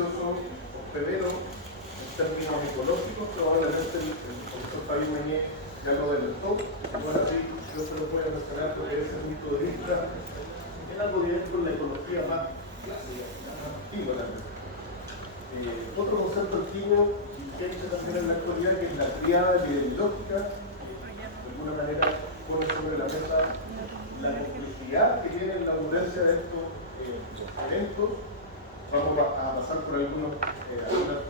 infeccioso hospedero en términos ecológicos. Probablemente el profesor Fabio Meñé ya lo demostró. Igual así yo se lo voy a mencionar porque desde ese punto de vista es algo directo con la ecología más clásica, más antigua también. Otro concepto antiguo que hay también en la actualidad, que es la triada epidemiológica, de alguna manera pone sobre la mesa la complejidad que tiene la abundancia de estos eventos. Vamos a pasar por algunos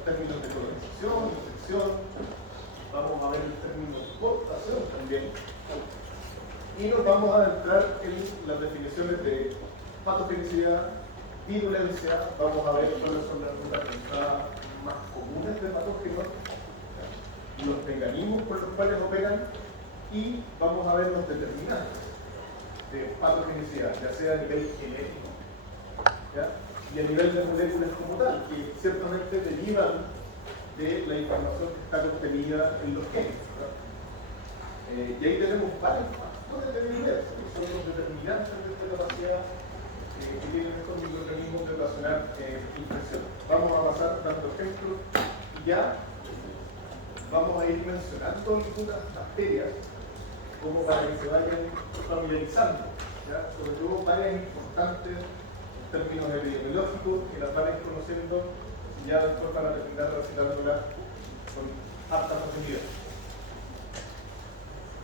términos de colonización, infección, vamos a ver el término exportación también, y nos vamos a adentrar en las definiciones de patogenicidad, virulencia. Vamos a ver cuáles son las rutas de entrada más comunes de patógenos, los mecanismos por los cuales operan, y vamos a ver los determinantes de patogenicidad, ya sea a nivel genético, ¿ya?, y a nivel de moléculas como tal, que ciertamente derivan de la información que está contenida en los genes, y ahí tenemos varios factores de virulencia, que son los determinantes de esta capacidad que tienen estos microorganismos de ocasionar infección. Vamos a pasar dando ejemplos y ya vamos a ir mencionando algunas bacterias como para que se vayan familiarizando, ¿ya?, sobre todo varias importantes en términos epidemiológicos que las van a ir conociendo y ya después van a terminar recitándolas con harta facilidad.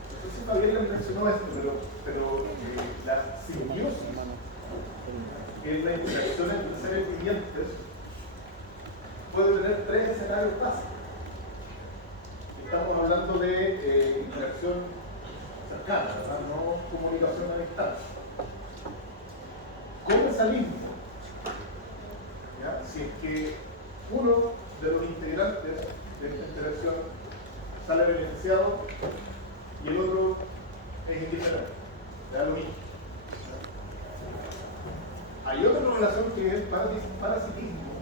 No sé si Javier les mencionó esto, pero la simbiosis, que es la interacción entre seres vivientes, puede tener tres escenarios básicos. Estamos hablando de interacción cercana, ¿verdad?, no comunicación a distancia. Comensalismo, ¿ya?, si es que uno de los integrantes de esta interacción sale beneficiado y el otro es indiferente, da lo mismo. Hay otra relación que es el parasitismo,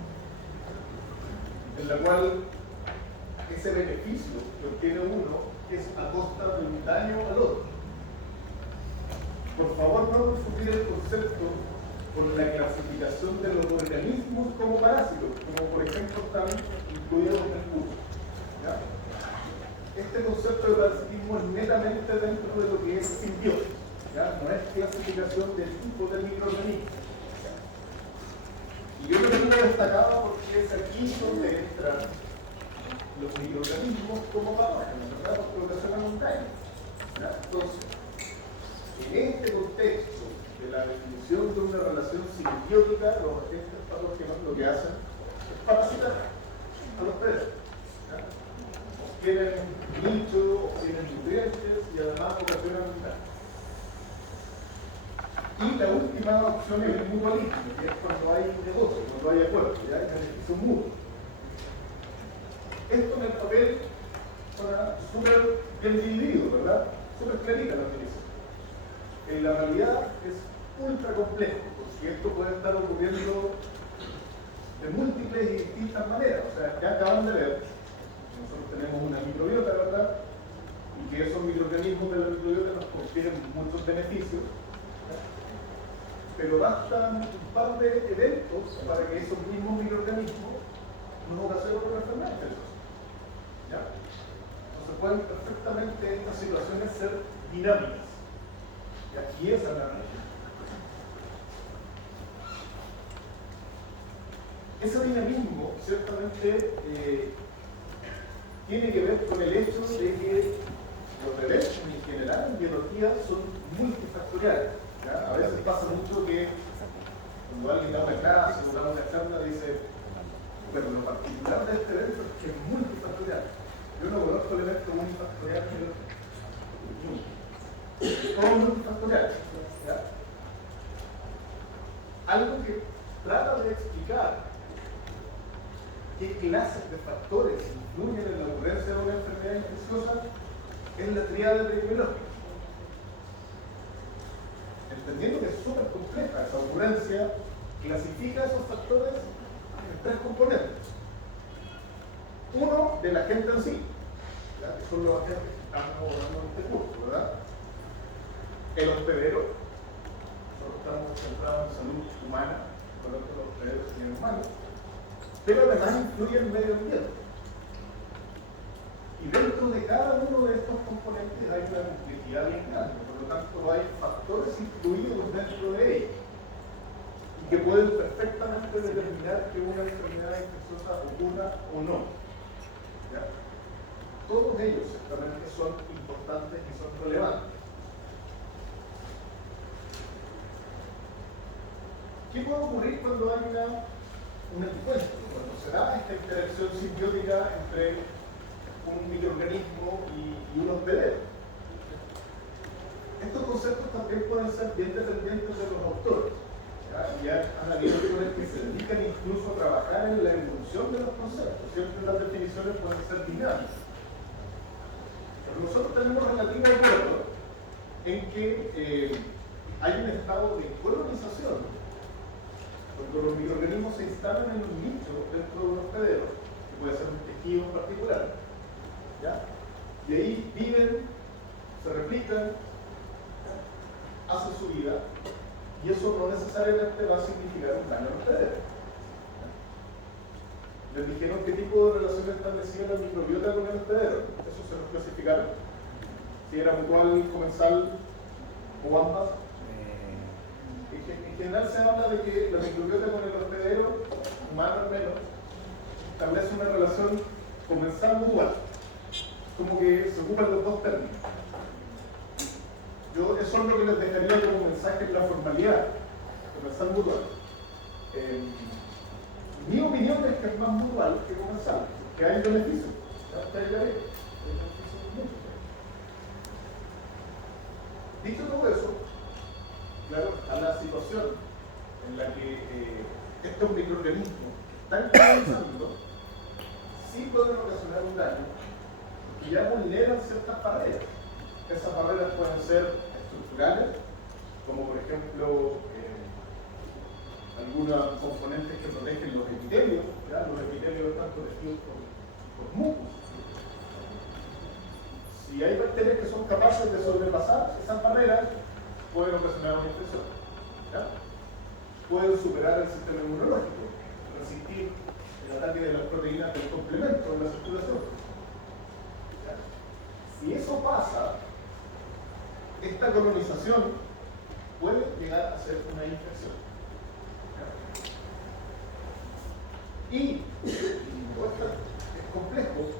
en la cual ese beneficio que obtiene uno es a costa de un daño al otro. Por favor, no confundir el concepto con la clasificación de los organismos como parásitos, como por ejemplo están incluidos en el curso, ¿ya? Este concepto de parasitismo es netamente dentro de lo que es simbiosis, ¿ya?, no es clasificación del tipo del microorganismo. Y yo lo tengo destacado porque es aquí donde entran los microorganismos como patógenos, ¿verdad?, porque ocasionan un daño, ¿ya? Entonces, en este contexto de la definición de una relación simbiótica, los agentes patógenos lo que hacen es parasitar a los presos, ¿ya?, obtienen nicho, obtienen nutrientes y además ocasionan un daño. Y la última opción es el mutualismo, que es cuando hay negocio, cuando hay acuerdo, ya hay beneficio mutuo. Esto en el papel suena súper bien dividido, ¿verdad?, súper clarita la definición. En la realidad es ultra complejo, porque esto puede estar ocurriendo de múltiples y distintas maneras. O sea, ya acaban de ver, nosotros tenemos una microbiota, ¿verdad?, y que esos microorganismos de la microbiota nos confieren muchos beneficios, ¿ya?, pero bastan un par de eventos para que esos mismos microorganismos nos ocasionen una enfermedad infecciosa, ¿ya? Entonces pueden perfectamente estas situaciones ser dinámicas. Y aquí es la realidad. Ese dinamismo ciertamente tiene que ver con el hecho de que los eventos en general en biología son multifactoriales, ¿ya? A veces pasa mucho que cuando alguien da una clase o da una charla dice, bueno, lo particular de este evento es que es multifactorial. Yo no conozco el evento multifactorial, pero todo multifactorial, ¿ya? Algo que trata de explicar qué clases de factores influyen en la ocurrencia de una enfermedad infecciosa es la tríada epidemiológica. Entendiendo que es súper compleja esa ocurrencia, clasifica esos factores en tres componentes. Uno, del agente en sí, ¿ya?, que son los agentes que estamos abordando en este curso, ¿verdad? El hospedero, nosotros estamos centrados en salud humana, por lo tanto los hospederos serían humanos. pero además influye en el medio ambiente. Y dentro de cada uno de estos componentes hay una complejidad bien grande, por lo tanto hay factores incluidos dentro de ellos y que pueden perfectamente determinar que una enfermedad infecciosa ocurra o no. ¿Ya? Todos ellos ciertamente son importantes y son relevantes. ¿Qué puede ocurrir cuando hay un encuentro? Cuando se da esta interacción simbiótica entre un microorganismo y un hospedero. Estos conceptos también pueden ser bien dependientes de los autores. Ya han habido autores que se dedican incluso a trabajar en la evolución de los conceptos. Siempre las definiciones pueden ser dinámicas. Pero nosotros tenemos relativo acuerdo en que hay un estado de colonización cuando los microorganismos se instalan en un nicho dentro de un hospedero, que puede ser un tejido en particular. ¿Ya? Y ahí viven, se replican, hacen su vida, y eso no necesariamente va a significar un daño al hospedero. Les dijeron qué tipo de relación establecía la microbiota con el hospedero. Eso se lo clasificaron. Si era mutual, comensal o ambas. En general se habla de que la microbiota con el hospedero, humano al menos, establece una relación comensal mutual. Como que se ocupan los dos términos. Yo eso es lo que les dejaría como mensaje en la formalidad, comensal mutual. Mi opinión es que es más mutual que comensal, que hay beneficios. Dicho todo eso, claro, a la situación en la que estos microorganismos están colonizando, sí pueden ocasionar un daño y ya vulneran ciertas barreras. Esas barreras pueden ser estructurales, como por ejemplo algunos componentes que protegen los epitelios. ¿Ya? Los epitelios están protegidos por mucus. Si hay bacterias que son capaces de sobrepasar esas barreras, pueden ocasionar una infección. ¿Ya? Pueden superar el sistema inmunológico, resistir el ataque de las proteínas del complemento en la circulación. ¿Ya? Si eso pasa, esta colonización puede llegar a ser una infección. ¿Ya? Y esto es complejo.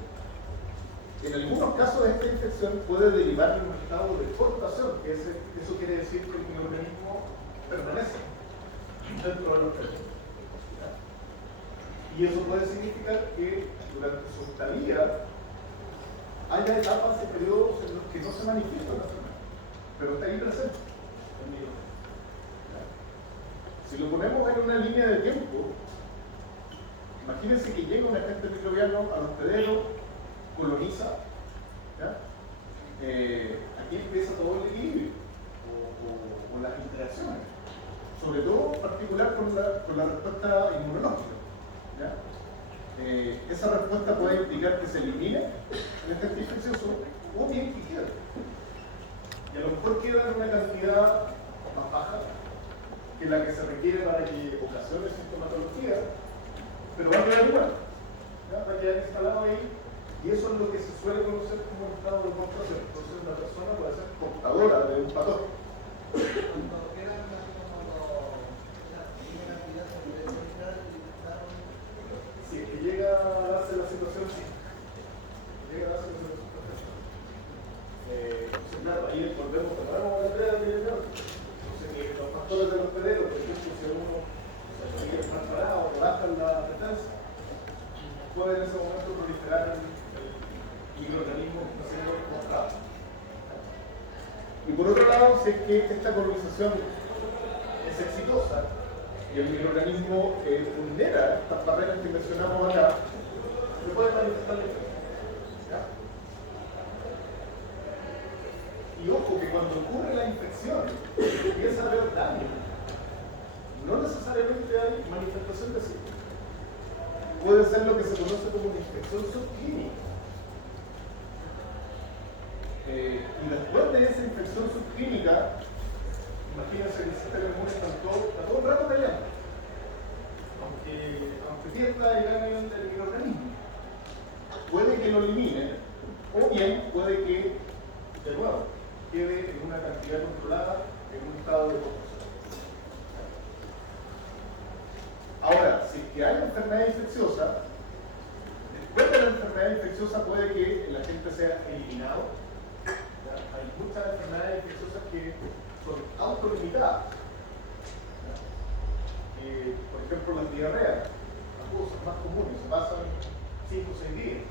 En algunos casos esta infección puede derivar en un estado de exportación, que eso quiere decir que el microorganismo permanece dentro de los organismos. Y eso puede significar que durante su estadía haya etapas y periodos en los que no se manifiesta la enfermedad, pero está ahí presente. Si lo ponemos en una línea de tiempo, imagínense que llega un agente microbiano al hospedero, coloniza, ¿ya? Aquí empieza todo el equilibrio o las interacciones, sobre todo en particular con la respuesta inmunológica. ¿Ya? Esa respuesta puede implicar que se elimine el agente infeccioso o bien que quede. Y a lo mejor queda en una cantidad más baja que la que se requiere para que ocasione sintomatología, pero va a quedar igual, ¿ya? Va a quedar instalado ahí. Y eso es lo que se suele conocer como un estado de portación. Entonces una persona puede ser portadora de un patógeno. Si es que llega a darse la situación, sí. Llega a darse la situación perfecta. Entonces, claro, ahí volvemos a la idea de director. Entonces, que los factores del hospedero, por ejemplo, si uno se quiere estar parado, bajan la defensa, puede en ese momento proliferar el microorganismo que está siendo mostrado. Y por otro lado, si es que esta colonización es exitosa y el microorganismo vulnera estas barreras que mencionamos acá, se puede manifestar la infección. Y ojo que cuando ocurre la infección, empieza a haber daño. No necesariamente hay manifestación de síntomas. Puede ser lo que se conoce como una infección subclínica. Y después de esa infección subclínica, imagínense que el sistema inmune está todo el rato peleando. aunque pierda el anión del microorganismo. Puede que lo elimine, o bien puede que, de nuevo, quede en una cantidad controlada en un estado de composición. Ahora, si es que hay enfermedad infecciosa, después de la enfermedad infecciosa puede que el agente sea eliminado. ¿Ya? Hay muchas enfermedades infecciosas que son autolimitadas. Por ejemplo, las diarreas, las cosas más comunes, se pasan 5 o 6 días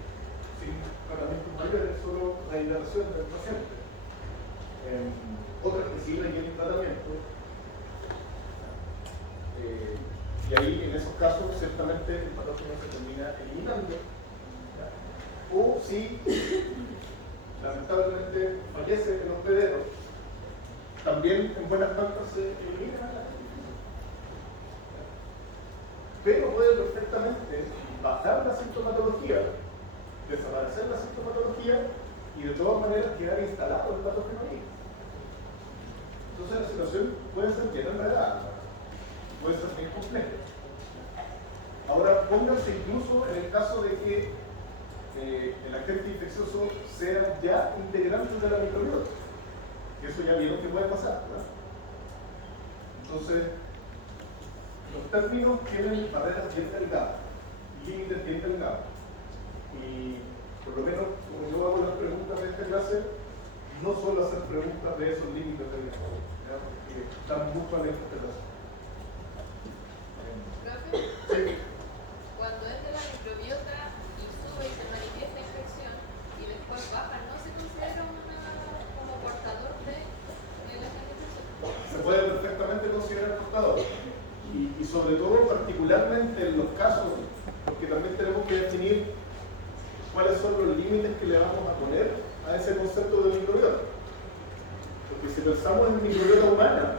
sin tratamientos mayores, solo la hidratación del paciente. Otras que sí requieren tratamiento. Y ahí, en esos casos, ciertamente el patógeno se termina eliminando. ¿Ya? O si, lamentablemente, fallece el hospedero, también en buenas plantas se elimina la gente. Pero puede perfectamente bajar la sintomatología, desaparecer la sintomatología y de todas maneras quedar instalado el patógeno ahí. Entonces la situación puede ser bien enredada, puede ser bien compleja. Ahora pónganse incluso en el caso de que el agente infeccioso sea ya integrante de la microbiota, que eso ya vieron que puede pasar, ¿verdad? Entonces, los términos tienen barreras bien delgadas, límites bien delgados. Y por lo menos, como yo hago las preguntas de esta clase, no suelo hacer preguntas de esos límites delgados, ¿ya? Porque están mucho a la interpretación. ¿Profe? Sí. Cuando es de la microbiota y sube y se manifiesta infección y después baja, ¿no se considera como portador de la infección? Se puede perfectamente considerar portador. Y sobre todo, particularmente en los casos, porque también tenemos que definir cuáles son los límites que le vamos a poner a ese concepto de microbiota. Porque si pensamos en microbiota humana,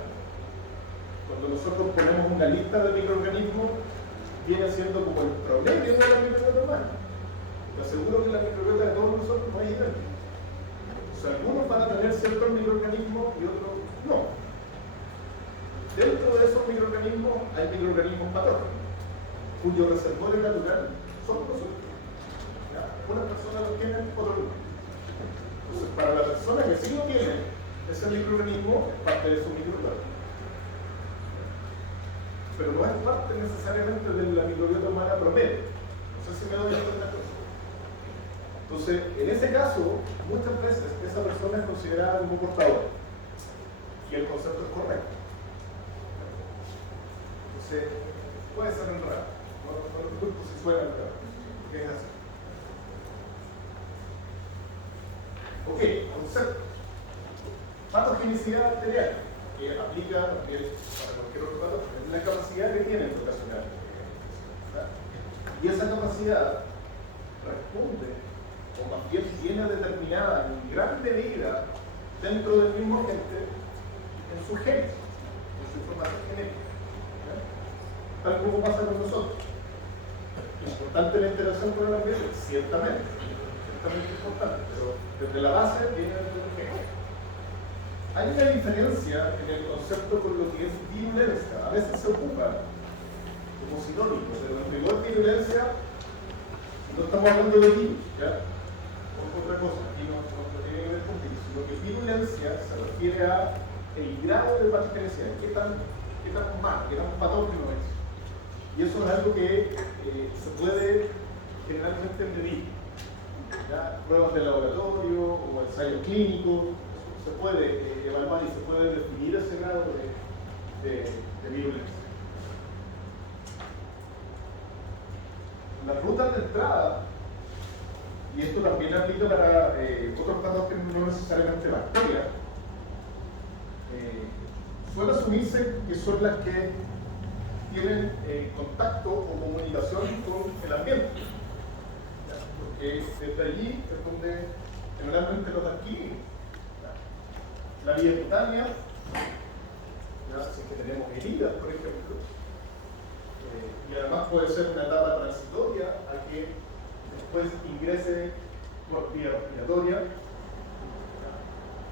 cuando nosotros ponemos una lista de microorganismos, viene siendo como el promedio de la microbiota humana. Te aseguro que la microbiota de todos nosotros no es idéntica. O sea, algunos van a tener ciertos microorganismos y otros no. Dentro de esos microorganismos hay microorganismos patógenos, cuyo reservorio natural son nosotros. Una persona lo tiene, otro no. Entonces, para la persona que sí lo tiene, ese microorganismo es parte de su microbiota. Pero no es parte necesariamente de la microbiota humana promedio. No sé si me doy cuenta de eso. Entonces, en ese caso, muchas veces esa persona es considerada como portador. Y el concepto es correcto. Entonces, puede ser enredado. No te preocupes si suena enredado. Porque es así. Ok, concepto. Patogenicidad bacteriana, que aplica también para cualquier otro patógeno. Es la capacidad que tiene de ocasionar. Y esa capacidad responde, o más bien viene determinada en gran medida dentro del mismo agente en su genes, en su información genética. Tal como pasa con nosotros. Importante la interacción con el ambiente, ciertamente importante, pero desde la base viene desde el gen. Hay una diferencia en el concepto con lo que es virulencia. A veces se ocupa como sinónimo, pero en rigor virulencia no estamos hablando de virus, ¿ya? O otra cosa, aquí no tiene que ver con virus, sino que virulencia se refiere a el grado de patogenicidad, qué tan mal, qué tan patógeno es. Y eso es algo que se puede generalmente medir. ¿Ya? Pruebas de laboratorio o ensayos clínicos, se puede evaluar y se puede definir ese grado de virulencia. Las rutas de entrada, y esto también aplica para otros patógenos, no necesariamente bacterias, suele asumirse que son las que tienen contacto o comunicación con el ambiente. ¿Ya? Porque desde allí es donde generalmente los adquirimos. La vía cutánea, si es que tenemos heridas, por ejemplo, y además puede ser una etapa transitoria a que después ingrese por vía respiratoria,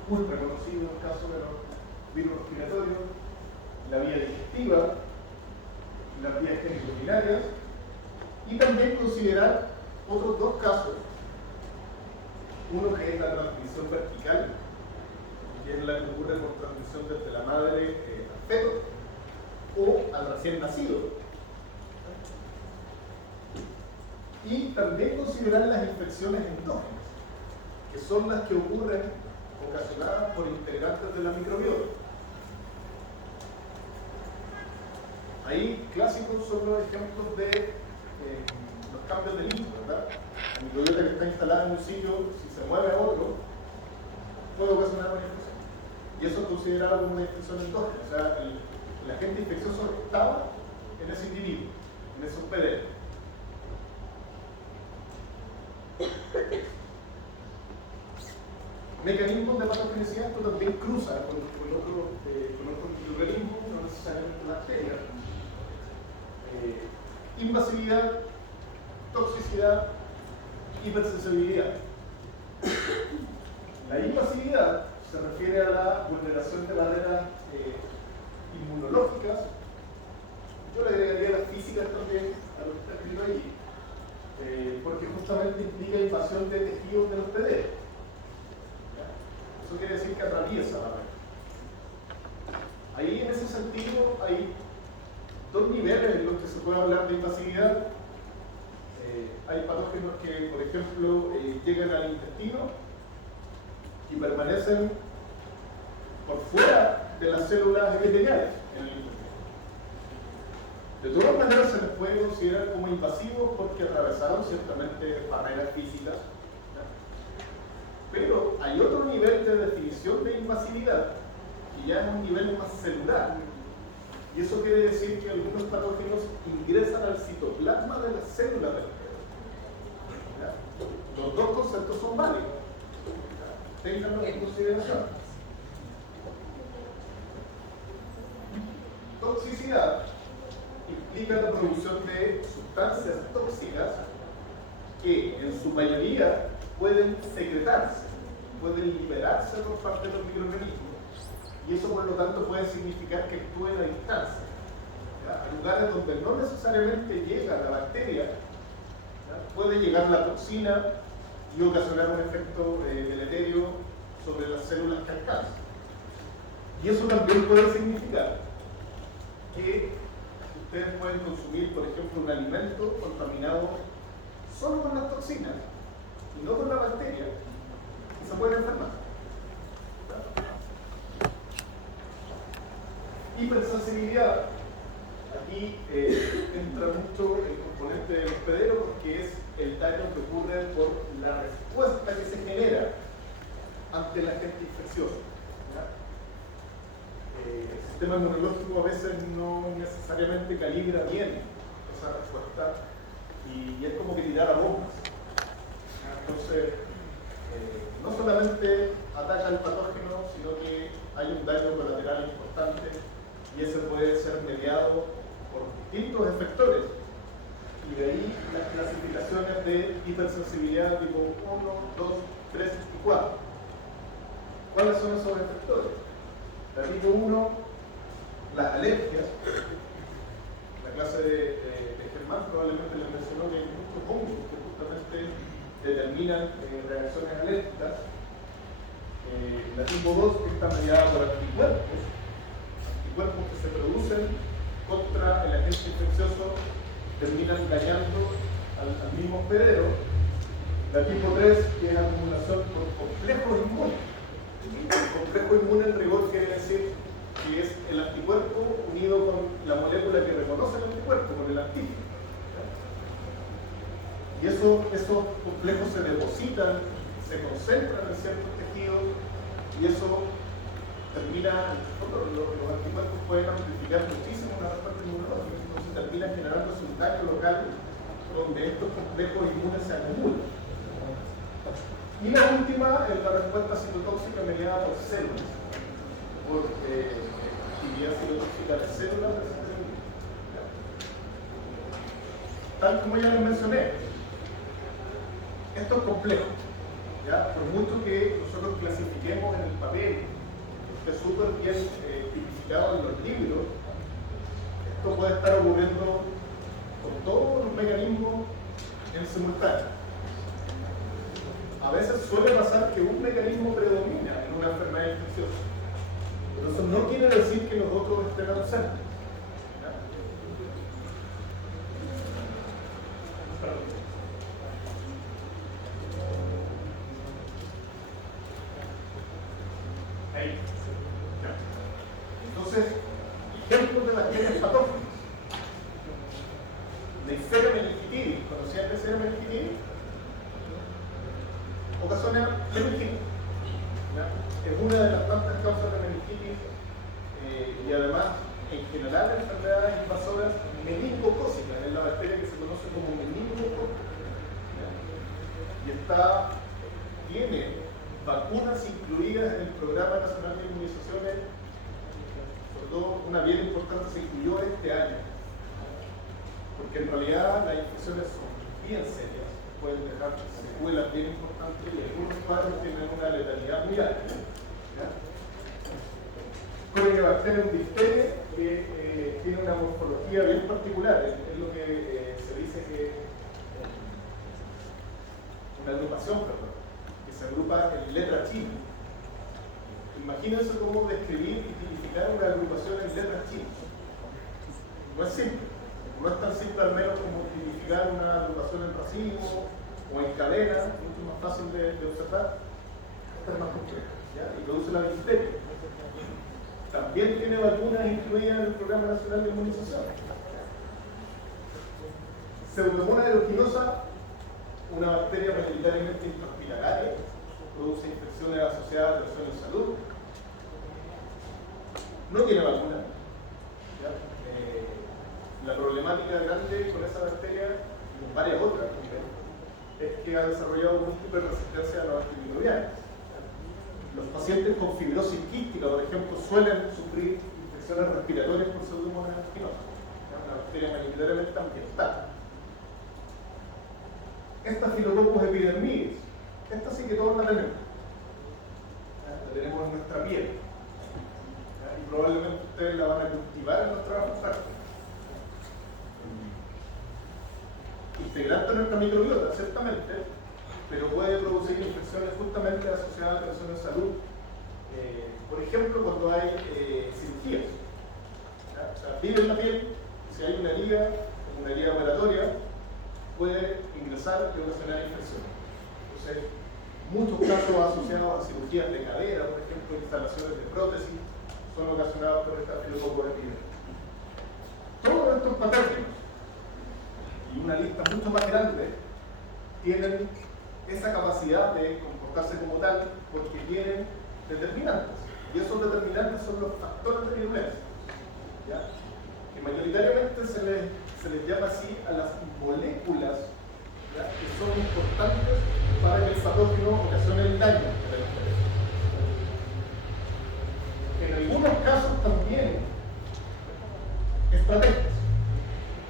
muy reconocido en el caso de los virus respiratorios, la vía digestiva, las vías químico-binarias, y también considerar otros dos casos. Uno que es la transmisión vertical, que es la que ocurre por transmisión desde la madre al feto o al recién nacido. Y también considerar las infecciones endógenas, que son las que ocurren ocasionadas por integrantes de la microbiota. Ahí clásicos son los ejemplos de los cambios de linfa, ¿verdad? La microbiota que está instalada en un sitio, si se mueve a otro, puede ocasionar una infección. Y eso es considerado como una infección endógena, o sea, el agente infeccioso estaba en ese individuo, en ese hospedero. Mecanismos de patogenicidad esto también cruzan con otros microorganismos, no necesariamente bacterias. Invasividad, toxicidad, hipersensibilidad. La invasividad se refiere a la vulneración de barreras inmunológicas. Yo le agregaría las físicas también a lo que está escrito allí, porque justamente implica invasión de tejidos del hospedero. Eso quiere decir que atraviesa la red. Ahí, en ese sentido, hay dos niveles en los que se puede hablar de invasividad. Hay patógenos que, por ejemplo, llegan al intestino y permanecen por fuera de las células epiteliales en el intestino. De todas maneras, se les puede considerar como invasivos porque atravesaron ciertamente barreras físicas. Pero hay otro nivel de definición de invasividad, que ya es un nivel más celular. Y eso quiere decir que algunos patógenos ingresan al citoplasma de las células del hospedero. Los dos conceptos son válidos. Ténganlo en consideración. Toxicidad implica la producción de sustancias tóxicas que en su mayoría pueden secretarse, pueden liberarse por parte de los microorganismos, y eso por lo tanto puede significar que actúen a distancia, ¿ya? A lugares donde no necesariamente llega la bacteria, ¿ya? Puede llegar la toxina y ocasionar un efecto deleterio sobre las células que alcanzan. Y eso también puede significar que ustedes pueden consumir, por ejemplo, un alimento contaminado solo con las toxinas y no con la bacteria, y se pueden enfermar. Hipersensibilidad. Aquí entra mucho el componente del hospedero, porque es el daño que ocurre por la respuesta que se genera ante el agente infeccioso. El sistema inmunológico a veces no necesariamente calibra bien esa respuesta, y es como que tirar a bombas. Entonces, no solamente ataca al patógeno, sino que hay un daño colateral importante, y ese puede ser mediado por distintos efectores. Y de ahí las clasificaciones de hipersensibilidad tipo 1, 2, 3 y 4. ¿Cuáles son esos efectores? La tipo 1, las alergias. La clase de Germán probablemente les mencionó que hay muchos hongos que justamente determinan reacciones alérgicas. La tipo 2 está mediada por anticuerpos que se producen contra el agente infeccioso, terminan dañando al mismo hospedero. La tipo 3, que es acumulación por complejos inmunes. El complejo inmune en rigor quiere decir que es el anticuerpo unido con la molécula que reconoce el anticuerpo, con el antígeno. Y esos complejos se depositan, se concentran en ciertos tejidos, y eso termina, los anticuerpos pueden amplificar muchísimo una respuesta inmunológica, entonces termina generándose un daño local donde estos complejos inmunes se acumulan. Y la última es la respuesta citotóxica mediada por células, por actividad citotóxica de células. Tal como ya les mencioné, esto es complejo, ¿ya? Por mucho que nosotros clasifiquemos en el papel, esté súper bien tipificado en los libros, Esto puede estar ocurriendo con todos los mecanismos en simultáneo. A veces suele pasar que un mecanismo predomina en una enfermedad infecciosa. Pero eso no quiere decir que los otros estén ausentes. Ahí. Entonces, ejemplos de bacterias patógenas. Neisseria meningitis, ¿conocían Neisseria meningitis? Ocasiona meningitis. Es una de las tantas causas de meningitis y además, en general, enfermedades invasoras meningocócicas, es la bacteria que se conoce como meningocócica. Y tiene vacunas incluidas en el Programa Nacional de Inmunizaciones, sobre todo una bien importante se incluyó este año, porque en realidad las infecciones son bien serias, pueden dejar secuelas bien importantes y algunos padres tienen una letalidad muy alta. Corynebacterium diphtheria, que tiene una morfología bien particular, es lo que se dice que una agrupación, que se agrupa en letra china. Imagínense cómo describir y tipificar una agrupación en letras chinas. No es simple, no es tan simple al menos como tipificar una agrupación en racimo o en cadena, mucho más fácil de observar. Esta es más compleja, ¿ya? Y produce la diphtheria. También tiene vacunas incluidas en el Programa Nacional de Inmunización. Pseudomonas aeruginosa, una bacteria mayoritariamente intrahospitalaria, produce infecciones asociadas a lesiones de salud. No tiene vacuna. La problemática grande con esa bacteria, y con varias otras también, es que ha desarrollado múltiple resistencia a los antimicrobianos. Los pacientes con fibrosis quística, por ejemplo, suelen sufrir infecciones respiratorias por Pseudomonas aeruginosa, una bacteria mayoritariamente ambiental. Staphylococcus epidermidis, esta sí que todos la tenemos. La tenemos en nuestra piel. Y probablemente ustedes la van a cultivar en los trabajos prácticos. Integrante de nuestra microbiota, ciertamente, pero puede producir infecciones justamente asociadas a lesiones de salud. Por ejemplo, cuando hay cirugías. O sea, vive en la piel, si hay una herida operatoria, puede ingresar y ocasionar infecciones. Entonces, muchos casos asociados a cirugías de cadera, por ejemplo, instalaciones de prótesis, son ocasionados por Staphylococcus epidermidis. Todos estos patógenos, y una lista mucho más grande, tienen esa capacidad de comportarse como tal porque tienen determinantes. Y esos determinantes son los factores de virulencia, ¿ya? Que mayoritariamente se les llama así a las moléculas, ¿ya?, que son importantes para que el patógeno ocasione el daño a la enfermedad. En algunos casos también estrategias.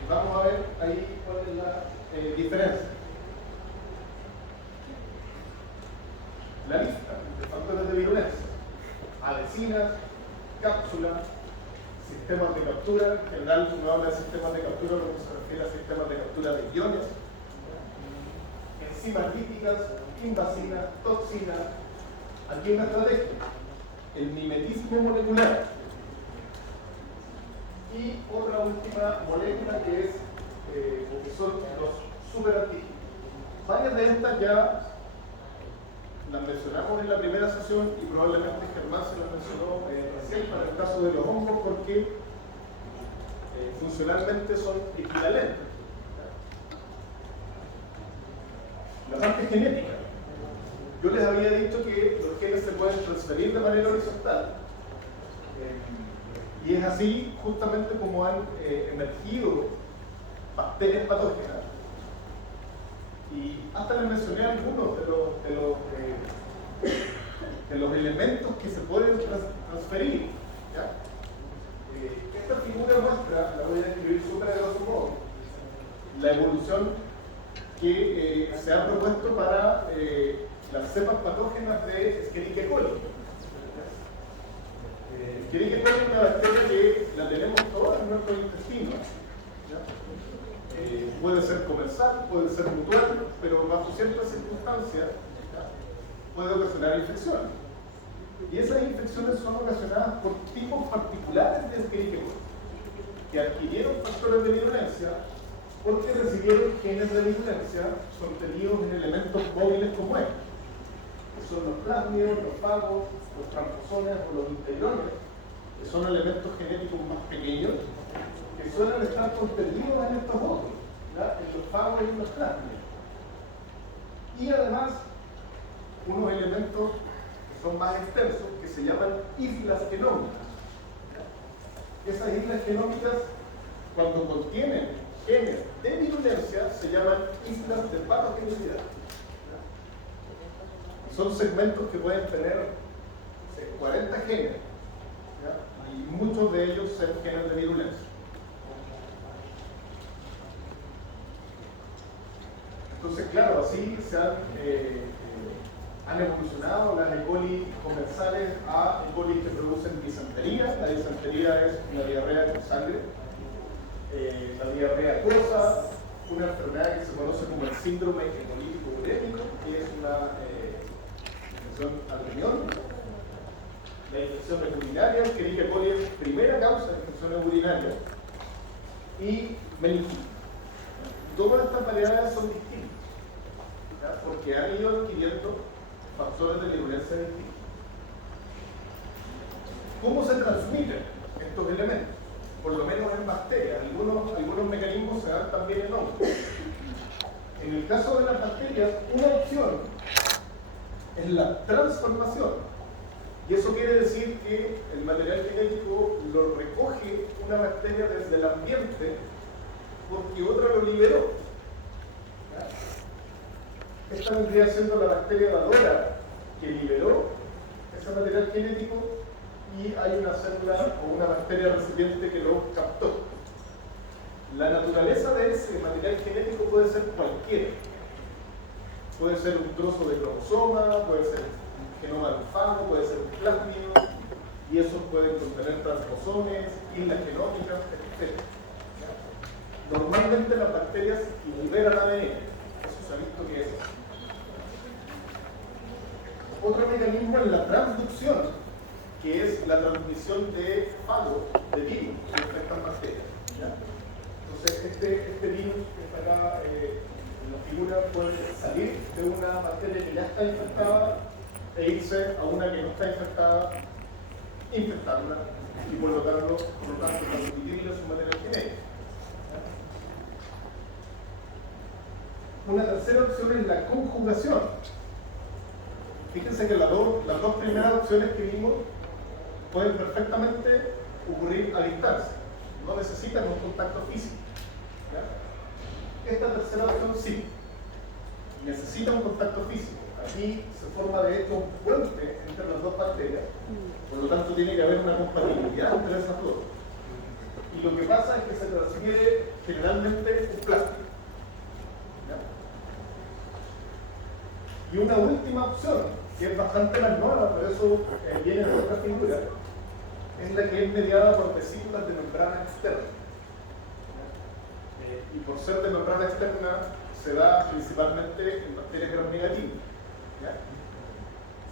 Vamos a ver ahí cuál es la diferencia. La lista de factores de virulencia: adhesinas, cápsulas, sistemas de captura. En general uno habla de sistemas de captura cuando se refiere a sistemas de captura de iones, enzimas líticas, invasinas, toxinas. Aquí hay una estrategia: el mimetismo molecular. Y otra última molécula que es que son los superantígenos. Varias de estas ya las mencionamos en la primera sesión y probablemente Germán se las mencionó recién para el caso de los hongos porque funcionalmente son equivalentes. La parte genética. Yo les había dicho que los genes se pueden transferir de manera horizontal. Y es así justamente como han emergido bacterias patógenas. Y hasta les mencioné algunos de los elementos que se pueden transferir, ¿ya? Esta figura muestra, la voy a describir súper a grosso modo, la evolución que se ha propuesto para las cepas patógenas de Escherichia coli. Escherichia coli es una bacteria que la tenemos todas en nuestro intestino. Puede ser comensal, puede ser mutual, pero bajo ciertas circunstancias puede ocasionar infecciones. Y esas infecciones son ocasionadas por tipos particulares de Escherichia coli, que adquirieron factores de virulencia porque recibieron genes de virulencia contenidos en elementos móviles como estos, que son los plásmidos, los fagos, los tramposones o los integrones, que son elementos genéticos más pequeños, que suelen estar contenidos en estos otros, en los fagos y en los plásmidos. Y además, unos elementos que son más extensos, que se llaman islas genómicas. Esas islas genómicas, cuando contienen genes de virulencia, se llaman islas de patogenicidad. Son segmentos que pueden tener 40 genes, y muchos de ellos son genes de virulencia. Entonces, claro, así se han evolucionado las E. coli comensales a E. coli que producen disentería. La disentería es una diarrea con sangre. La diarrea acuosa, una enfermedad que se conoce como el síndrome hemolítico urémico, que es una infección al riñón. La infección urinaria, Escherichia coli es primera causa de infecciones urinarias. Y meningitis. Todas estas variedades son distintas, porque han ido adquiriendo factores de virulencia distintos. ¿Cómo se transmiten estos elementos? Por lo menos en bacterias. Algunos mecanismos se dan también en hongos. En el caso de las bacterias, una opción es la transformación. Y eso quiere decir que el material genético lo recoge una bacteria desde el ambiente porque otra lo liberó. Esta vendría siendo la bacteria dadora que liberó ese material genético y hay una célula o una bacteria recipiente que lo captó. La naturaleza de ese material genético puede ser cualquiera. Puede ser un trozo de cromosoma, puede ser un genoma de un fago, puede ser un plásmido, y esos pueden contener transposones, islas genómicas, etc. Normalmente las bacterias liberan ADN, eso se ha visto que es. Otro mecanismo es la transducción, que es la transmisión de fagos de virus que infectan bacterias. Entonces, este virus que está acá en la figura puede salir de una bacteria que ya está infectada e irse a una que no está infectada, infectarla y por lo tanto transmitirle su material genético. Una tercera opción es la conjugación. Fíjense que las dos primeras opciones que vimos pueden perfectamente ocurrir a distancia. No necesitan un contacto físico. Esta tercera opción sí. Necesita un contacto físico. Aquí se forma de hecho un puente entre las dos bacterias. Por lo tanto tiene que haber una compatibilidad entre esas dos. Y lo que pasa es que se transfiere generalmente un plástico. Y una última opción, que es bastante más nueva, pero eso viene de otra figura, es la que es mediada por vesículas de membrana externa. Y por ser de membrana externa, se da principalmente en bacterias gram negativas.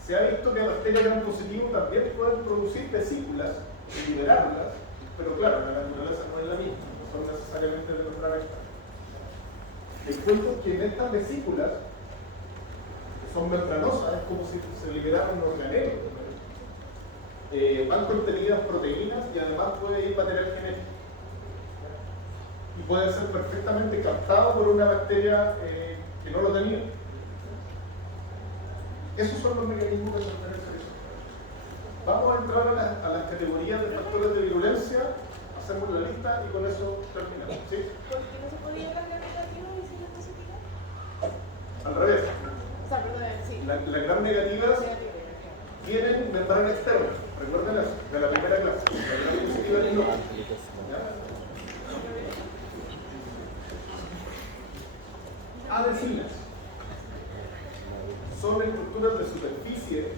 Se ha visto que bacterias gram positivas también pueden producir vesículas y liberarlas, pero claro, la naturaleza no es la misma, no son necesariamente de membrana externa. Les cuento que en estas vesículas, son membranosas, es como si se liberaran los organelos. Van contenidas proteínas y además puede ir material genético. Y puede ser perfectamente captado por una bacteria que no lo tenía. Esos son los mecanismos de transferencia. Vamos a entrar a las categorías de factores de virulencia, hacemos la lista y con eso terminamos. ¿Sí? ¿Por qué no se podía cambiar negativo y si no se positiva? Al revés. Perdón, sí. Las gram negativas tienen membrana externa, recuerden eso, de la primera clase. La gram positiva no. Adhesivas son estructuras de superficie.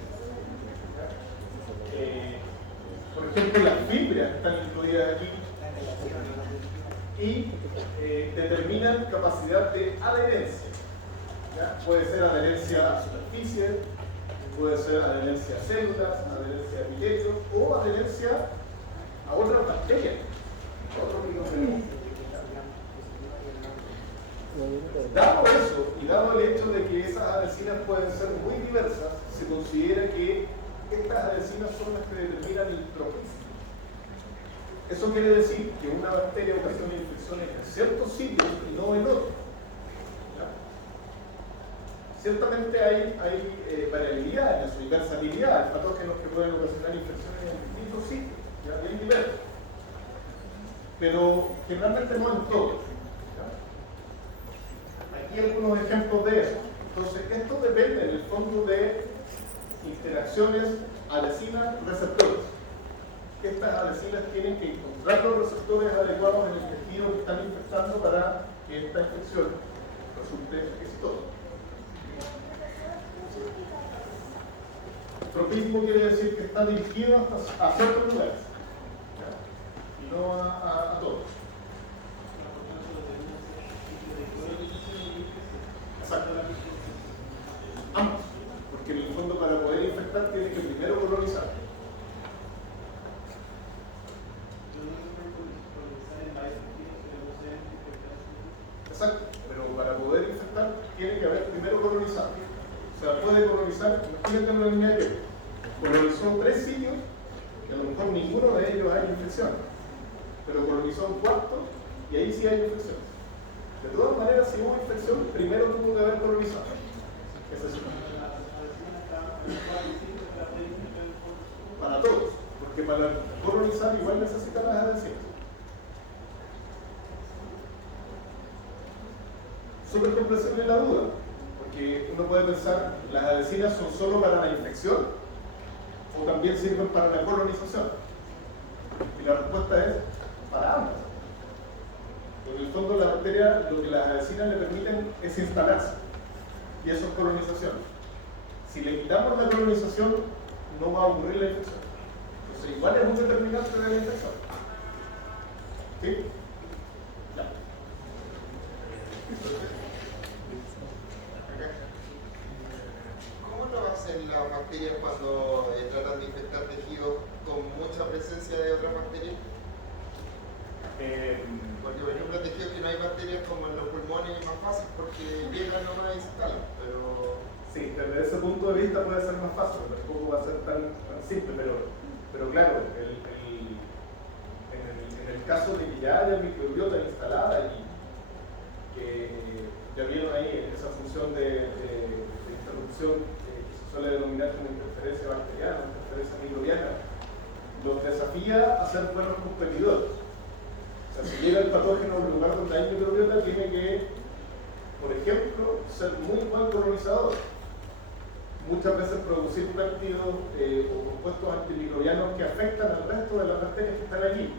Por ejemplo, las fibras están incluidas aquí y determinan capacidad de adherencia. ¿Ya? Puede ser adherencia a superficie, puede ser adherencia a células, adherencia a epitelio o adherencia a otras bacterias, a otros microorganismos. Dado eso y dado el hecho de que esas adhesinas pueden ser muy diversas, se considera que estas adhesinas son las que determinan el tropismo. Eso quiere decir que una bacteria ocasiona infecciones en ciertos sitios y no en otros. ¿Ya? Ciertamente hay variabilidad en eso, y versatilidad, hay patógenos que pueden ocasionar infecciones en distintos sitios, ¿ya? Bien diversos. Pero generalmente no en todos. ¿Ya? Aquí algunos ejemplos de eso. Entonces, esto depende en el fondo de interacciones adhesinas-receptores. Estas adhesinas tienen que encontrar los receptores adecuados en el tejido que están infectando para que esta infección resulte exitosa. Tropismo quiere decir que está dirigido a ciertos lugares, ¿ya? Y no a todos. Exacto. Ambos, porque en el fondo para poder infectar tiene que primero colonizar. Exacto, pero para poder infectar tiene que haber primero colonizado. O sea, puede colonizar, imagínate una línea de tiempo. Colonizó 3 sitios y a lo mejor ninguno de ellos hay infección, pero colonizó un cuarto y ahí sí hay infección. De todas maneras, si hubo infección, primero tuvo que haber colonizado. Es así. Para todos, porque para colonizar igual necesitan las adhesivas. Súper comprensible la duda, porque uno puede pensar, ¿las adhesinas son solo para la infección o también sirven para la colonización? Y la respuesta es para ambas. En el fondo la bacteria, lo que las adhesinas le permiten es instalarse, y eso es colonización. Si le quitamos la colonización, no va a ocurrir la infección. Entonces igual es un determinante de la infección. ¿Sí? Ya. ¿Cómo lo hacen las bacterias cuando tratan de infectar tejidos con mucha presencia de otras bacterias? Porque por ejemplo en tejidos que no hay bacterias como en los pulmones es más fácil porque llegan nomás y se instalan, pero... Sí, desde ese punto de vista puede ser más fácil, tampoco va a ser tan simple, pero claro, en el caso de que ya haya microbiota instalada y que ya vieron ahí esa función de interrupción que se suele denominar como interferencia bacteriana, interferencia microbiana, los desafía a ser buenos competidores. O sea, si llega el patógeno a un lugar donde hay microbiota, tiene que, por ejemplo, ser muy buen colonizador. Muchas veces producir péptidos o compuestos antimicrobianos que afectan al resto de las bacterias que están allí.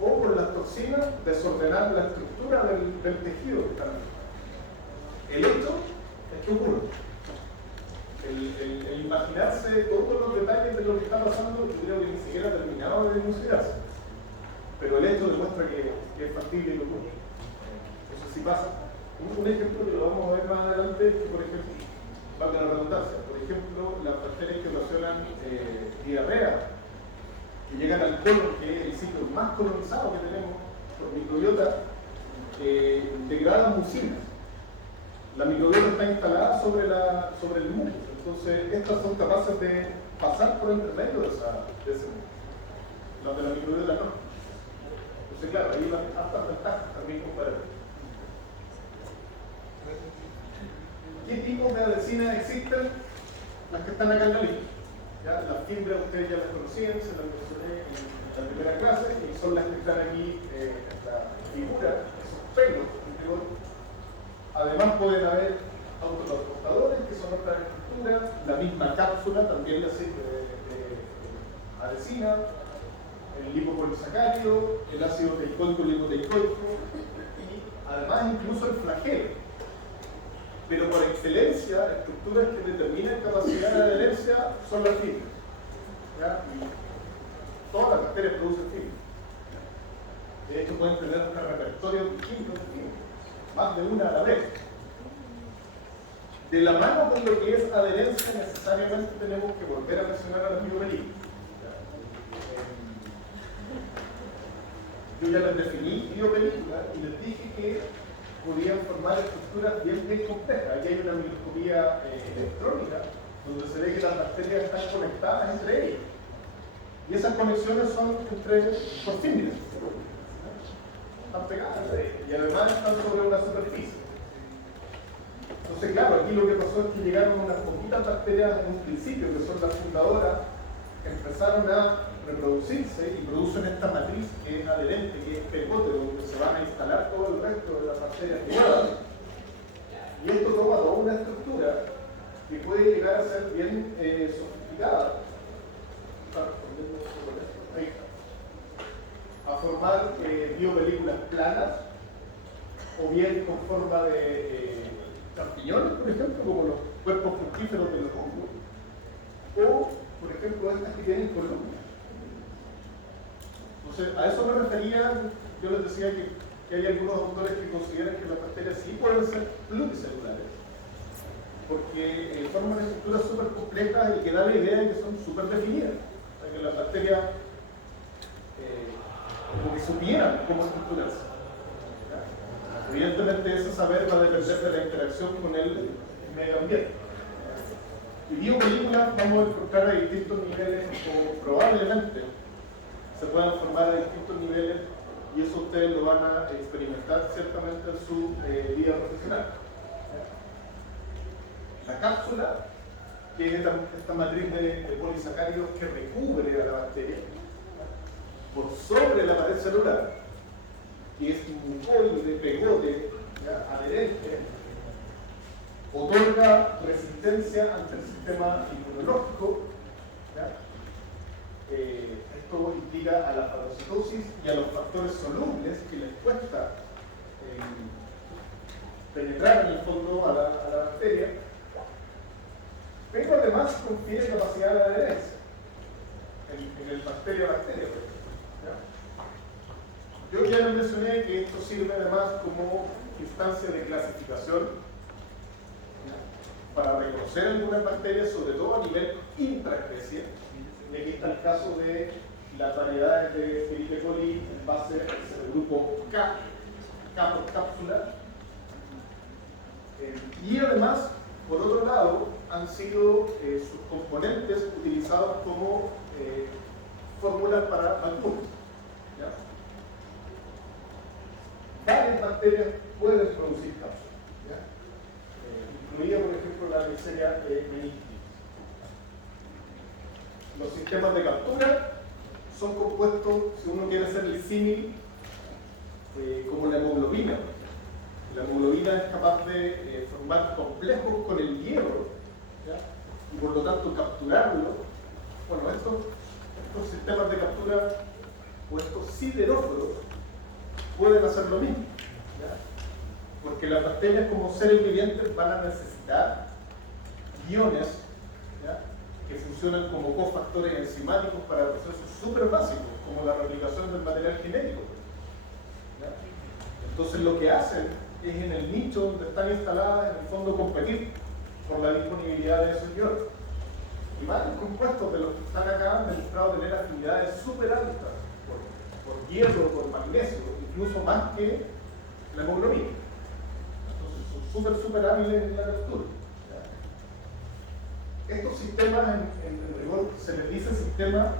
O por las toxinas, desordenar la estructura del tejido que están allí. El hecho es que ocurre. El imaginarse todos los detalles de lo que está pasando, yo creo que ni siquiera ha terminado de dilucidarse. Pero el hecho demuestra que es factible y que ocurre. Eso sí pasa. Un ejemplo que lo vamos a ver más adelante es que, por ejemplo, valga la redundancia, por ejemplo, las bacterias que ocasionan diarrea, que llegan al colon, que es el sitio más colonizado que tenemos por microbiota, degradan mucinas. La microbiota está instalada sobre el muco, entonces estas son capaces de pasar por entre medio de ese muco. Las de la microbiota no. Entonces, claro, hay unas altas ventajas también comparadas. ¿Qué tipos de adhesinas existen? Las que están acá en la lista. ¿Ya? Las fibras ustedes ya las conocían, se las mencioné en la primera clase, y son las que están aquí en la figura, esos pelos. Además pueden haber autotransportadores, que son otras estructuras, la misma cápsula también la sirve de adhesina, el lipopolisacárido, el ácido teicoico, lipoteicoico, y además incluso el flagelo. Pero por excelencia, estructuras que determinan capacidad de adherencia son las fibras. ¿Ya? todas las bacterias producen fibra. De hecho, pueden tener un repertorio distinto de fibra, más de una a la vez. De la mano con lo que es adherencia, necesariamente tenemos que volver a mencionar a las biopelículas. Yo ya les definí biopelículas y les dije que podían formar estructuras bien complejas. Aquí hay una microscopía electrónica donde se ve que las bacterias están conectadas entre ellas. Y esas conexiones son entre porfíridas. Están pegadas entre ellas y además están sobre una superficie. Entonces, claro, aquí lo que pasó es que llegaron unas poquitas bacterias en un principio, que son las fundadoras, que empezaron a reproducirse y producen esta matriz que es adherente, que es pegote, donde se van a instalar todo el resto de las bacterias que quedan. Y esto toma toda una estructura que puede llegar a ser bien sofisticada. Está respondiendo un poco esto. Ahí está. A formar biopelículas planas, o bien con forma de champiñones, por ejemplo, como los cuerpos fructíferos de los hongos, o, por ejemplo, estas que tienen columnas. Entonces, a eso me refería. Yo les decía que hay algunos autores que consideran que las bacterias sí pueden ser pluricelulares, porque forman estructuras súper complejas y que da la idea de que son súper definidas. O sea, que las bacterias como que supieran cómo estructurarse. Evidentemente ese saber va a depender de la interacción con el medio ambiente. Y biopelículas vamos a encontrar a distintos niveles, como probablemente se puedan formar a distintos niveles, y eso ustedes lo van a experimentar ciertamente en su vida profesional. La cápsula, que es esta matriz de polisacáridos que recubre a la bacteria por sobre la pared celular, que es un mucoide, pegote, adherente, otorga resistencia ante el sistema inmunológico. Esto implica a la fagocitosis y a los factores solubles que les cuesta penetrar en el fondo a la bacteria, pero además confiere capacidad de adherencia en el bacteria-bacteria. Yo ya les mencioné que esto sirve además como instancia de clasificación para reconocer algunas bacterias, sobre todo a nivel intraespecie. Y aquí está el caso de las variedades de Escherichia coli en base al grupo K por cápsula. Y además, por otro lado, han sido sus componentes utilizados como fórmulas para vacunas. Varias bacterias pueden producir cápsulas, incluida por ejemplo la Neisseria meningitis. Los sistemas de captura son compuestos, si uno quiere hacer el símil, como la hemoglobina. La hemoglobina es capaz de formar complejos con el hierro, y por lo tanto capturarlo. Bueno, estos sistemas de captura o estos sideróforos pueden hacer lo mismo, porque las bacterias como seres vivientes van a necesitar iones que funcionan como cofactores enzimáticos para procesos súper básicos, como la replicación del material genético. Entonces lo que hacen es, en el nicho donde están instaladas, en el fondo competir por la disponibilidad de esos iones. Y varios compuestos de los que están acá han demostrado tener afinidades súper altas por hierro, por magnesio, incluso más que la hemoglobina. Entonces son súper hábiles en la captura. Estos sistemas, en rigor, se les dice sistema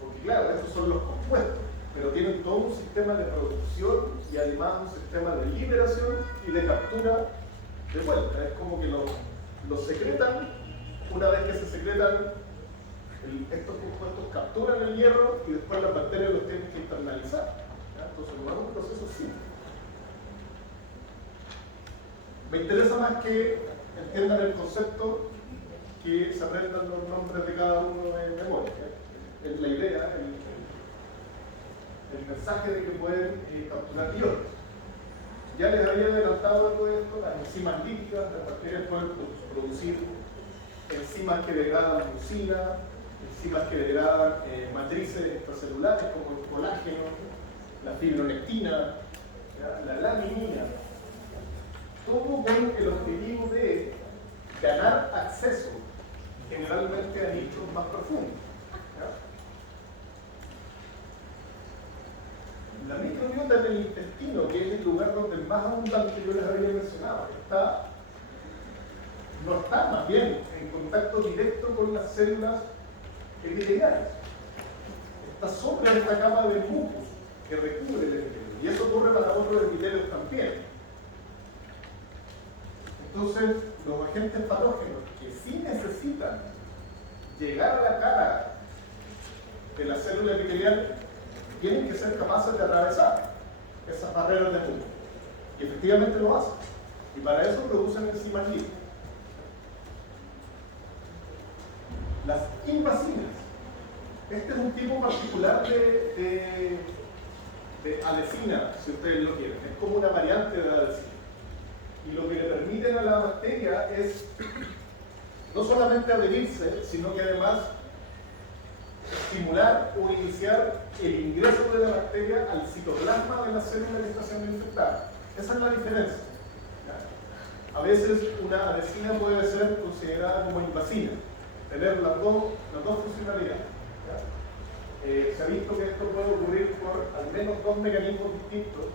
porque, claro, estos son los compuestos, pero tienen todo un sistema de producción y además un sistema de liberación y de captura de vuelta. Es como que los secretan. Una vez que se secretan, estos compuestos capturan el hierro y después las bacterias los tienen que internalizar. Entonces no es un proceso simple. Me interesa más que entiendan el concepto, que se aprendan los nombres de cada uno de memoria. Es la idea, el mensaje de que pueden capturar iones. Ya les había adelantado algo de esto. Las enzimas lípicas, las bacterias pueden producir enzimas que degradan mucina, enzimas que degradan matrices extracelulares como el colágeno, la fibronectina, ¿ya? La laminina, todo con el objetivo de ganar acceso generalmente a nichos más profundos. ¿Ya? La microbiota en el intestino, que es el lugar donde más abundante yo les había mencionado, no está más bien en contacto directo con las células epiteliales. Está sobre esta capa de mucus que recubre el epitelio. Y eso ocurre para otros epitelios también. Entonces, los agentes patógenos que sí necesitan llegar a la cara de la célula epitelial tienen que ser capaces de atravesar esas barreras de mucus. Y efectivamente lo hacen. Y para eso producen enzimas libres. Las invasinas. Este es un tipo particular de adesina, si ustedes lo quieren. Es como una variante de la adesina. Y lo que le permiten a la bacteria es no solamente adherirse, sino que además estimular o iniciar el ingreso de la bacteria al citoplasma de la célula que está siendo infectada. Esa es la diferencia. A veces una adesina puede ser considerada como invasina, tener las dos funcionalidades. Se ha visto que esto puede ocurrir por al menos dos mecanismos distintos.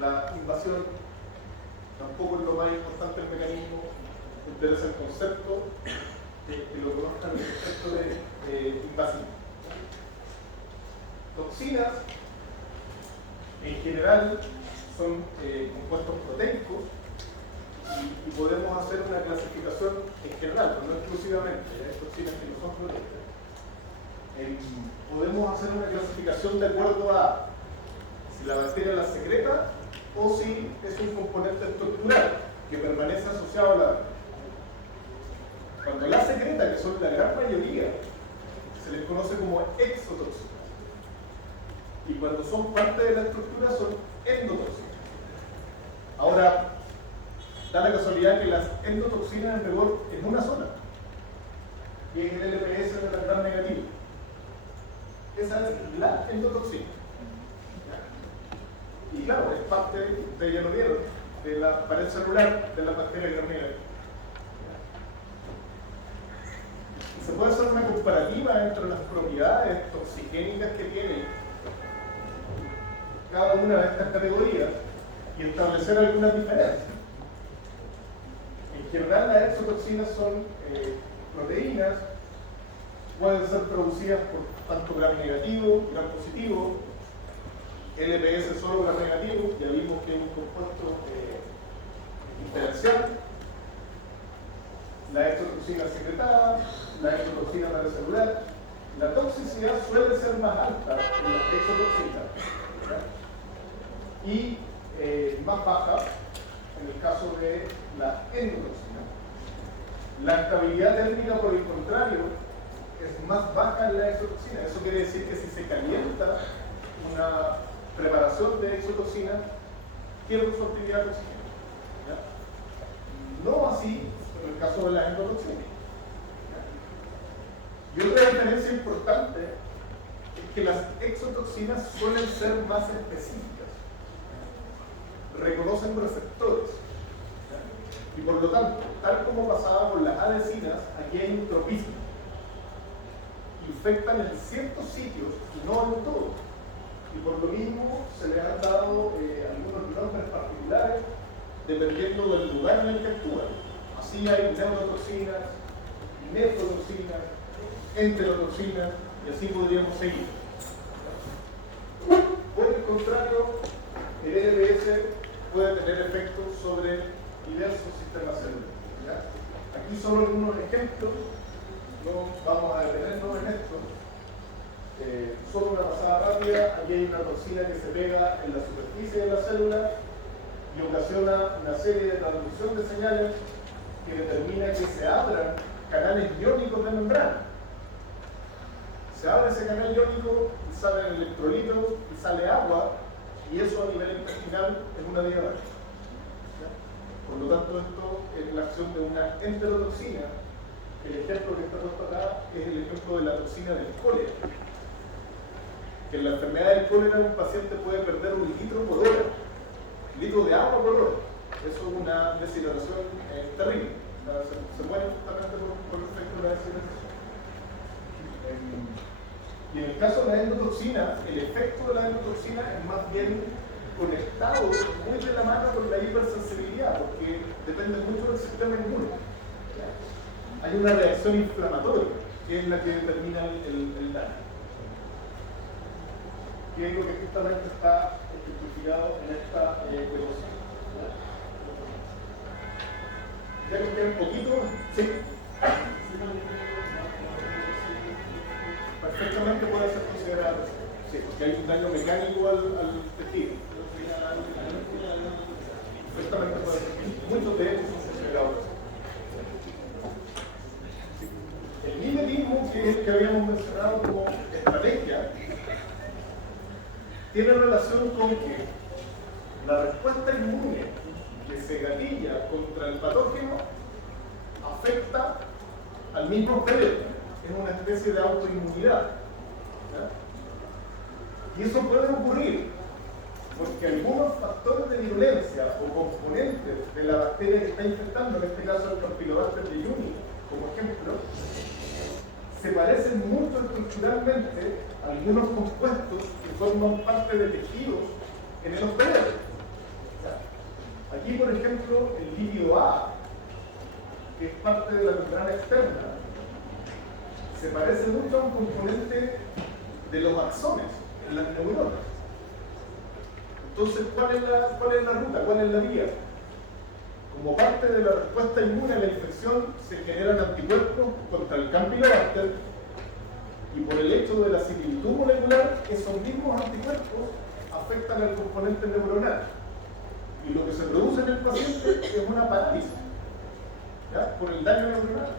La invasión tampoco es lo más importante el mecanismo, interesa el concepto, que lo conozcan el concepto de invasión. Toxinas, en general, son compuestos proteicos y podemos hacer una clasificación en general, pero no exclusivamente, hay toxinas que no son proteicas. Podemos hacer una clasificación de acuerdo a si la bacteria la secreta o si es un componente estructural que permanece asociado a la bacteria. Cuando la secreta, que son la gran mayoría, se les conoce como exotoxinas. Y cuando son parte de la estructura son endotoxinas. Ahora, da la casualidad que las endotoxinas en rigor es una sola. Y es el LPS de la gran negativa. Esa es la endotoxina. Y claro, es parte, ustedes ya lo vieron, de la pared celular de la bacteria gram negativa. Y se puede hacer una comparativa entre las propiedades toxigénicas que tiene cada una de estas categorías y establecer algunas diferencias. En general, las exotoxinas son proteínas, pueden ser producidas por tanto gram negativo, gram positivo, LPS solo gram negativo, ya vimos que es un compuesto diferencial, la exotoxina secretada, la exotoxina paracelular. La toxicidad suele ser más alta en las exotoxinas, ¿verdad? Y más baja en el caso de la endotoxina. La estabilidad térmica, por el contrario, es más baja en la exotoxina. Eso quiere decir que si se calienta una preparación de exotoxina, pierde su actividad toxigénica. No así en el caso de las endotoxinas. Y otra diferencia importante es que las exotoxinas suelen ser más específicas, reconocen receptores, y por lo tanto, tal como pasaba con las adhesinas, aquí hay un tropismo. Infectan en ciertos sitios y no en todos. Y por lo mismo se les han dado algunos nombres particulares dependiendo del lugar en el que actúan. Así hay neurotoxinas, nefrotoxinas, enterotoxinas, y así podríamos seguir. Por el contrario, el LPS puede tener efectos sobre diversos sistemas celulares. ¿Ya? Aquí solo algunos ejemplos, no vamos a detenernos en esto. Solo una pasada rápida, aquí hay una toxina que se pega en la superficie de la célula y ocasiona una serie de transducción de señales que determina que se abran canales iónicos de membrana. Se abre ese canal iónico y sale el electrolito y sale agua, y eso a nivel intestinal es una diarrea. Por lo tanto, esto es la acción de una enterotoxina el ejemplo que está puesto acá es el ejemplo de la toxina del cólera. Que en la enfermedad del cólera un paciente puede perder 1 litro por hora, litro de agua por hora. Eso es una deshidratación terrible. O sea, se muere justamente por el efecto de la deshidratación. Y en el caso de la endotoxina, el efecto de la endotoxina es más bien conectado muy de la mano con la hipersensibilidad, porque depende mucho del sistema inmune. Hay una reacción inflamatoria, que es la que determina el daño. Que es lo que justamente está especificado en esta ecuación. Ya que queda un poquito, sí. Perfectamente puede ser considerado, sí, porque hay un daño mecánico al tejido. Perfectamente puede ser. Muchos de ellos son considerados. El mimetismo, que es el que habíamos mencionado como estrategia, tiene relación con que la respuesta inmune que se gatilla contra el patógeno afecta al mismo cerebro. Es una especie de autoinmunidad. ¿Ya? Y eso puede ocurrir porque algunos factores de virulencia o componentes de la bacteria que está infectando, en este caso el Campylobacter jejuni, como ejemplo, se parecen mucho estructuralmente a algunos compuestos que forman parte de tejidos en el cerebro. Aquí, por ejemplo, el líquido A, que es parte de la membrana externa, se parece mucho a un componente de los axones en las neuronas. Entonces, ¿cuál es la ruta? ¿Cuál es la vía? Como parte de la respuesta inmune a la infección, se generan anticuerpos contra el Campylobacter y por el hecho de la similitud molecular, esos mismos anticuerpos afectan al componente neuronal. Y lo que se produce en el paciente es una parálisis, ¿ya? Por el daño neuronal.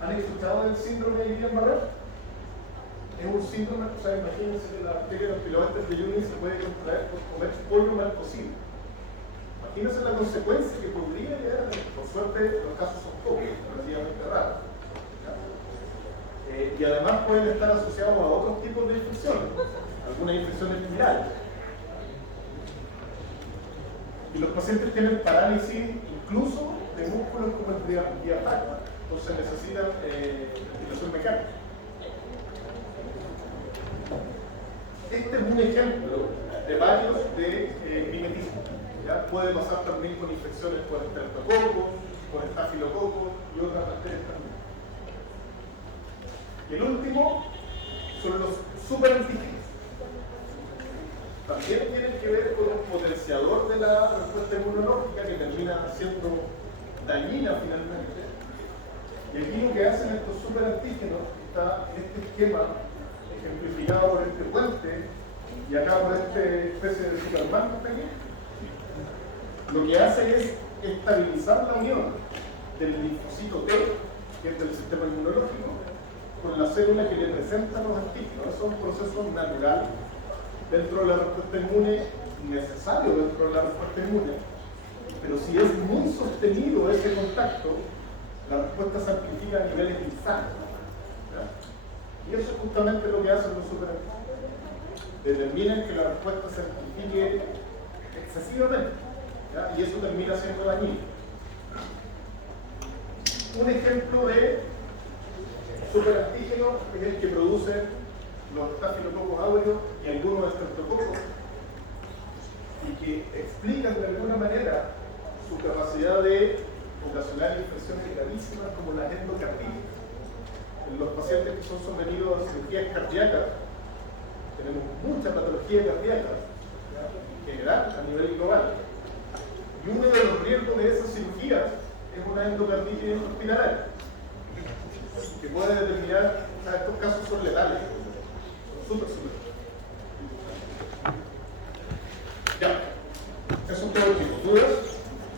¿Han escuchado del síndrome de Guillain-Barré? Es un síndrome, o sea, imagínense que la bacteria Campylobacter jejuni se puede contraer por comer pollo mal cocido. Imagínense la consecuencia que podría llegar. Por suerte, los casos son pocos, relativamente raros. Y además pueden estar asociados a otros tipos de infecciones, algunas infecciones virales. Y los pacientes tienen parálisis incluso de músculos como el diafragma, entonces necesitan ventilación mecánica. Este es un ejemplo de varios de mimetismo. ¿Ya? Puede pasar también con infecciones por estreptococos, por estafilococos y otras bacterias también. Y el último son los superantígenos. También tienen que ver con un potenciador de la respuesta inmunológica que termina siendo dañina finalmente. Y aquí lo que hacen estos superantígenos está en este esquema ejemplificado por este puente y acá por esta especie de Superman que está aquí. Lo que hace es estabilizar la unión del linfocito T, que es del sistema inmunológico, con la célula que le presenta los antígenos. Eso es un proceso natural dentro de la respuesta inmune, necesario dentro de la respuesta inmune, pero si es muy sostenido ese contacto, la respuesta se amplifica a niveles insanos. Y eso es justamente lo que hacen los superantígenos. Determinan que la respuesta se amplifique excesivamente, ¿ya? Y eso termina siendo dañino. Un ejemplo de superantígeno es el que producen los estafilococos aureus y algunos estreptococos, y que explican de alguna manera su capacidad de ocasionar infecciones gravísimas como la endocarditis. En los pacientes que son sometidos a cirugías cardíacas, tenemos mucha patología cardíaca, en general, a nivel global. Y uno de los riesgos de esas cirugías es una endocarditis hospitalaria, que puede determinar, o sea, estos casos son letales, son súper